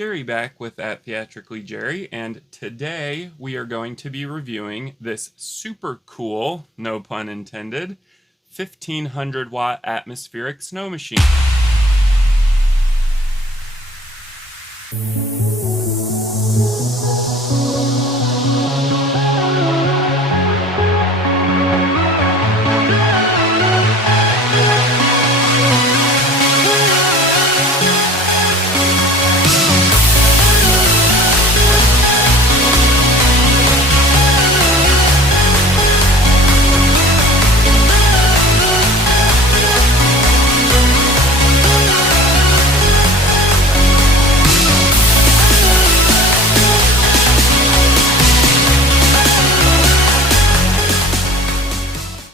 Jerry back with That Theatrically Jerry, and today we are going to be reviewing this super cool, no pun intended, 1500 watt atmospheric snow machine.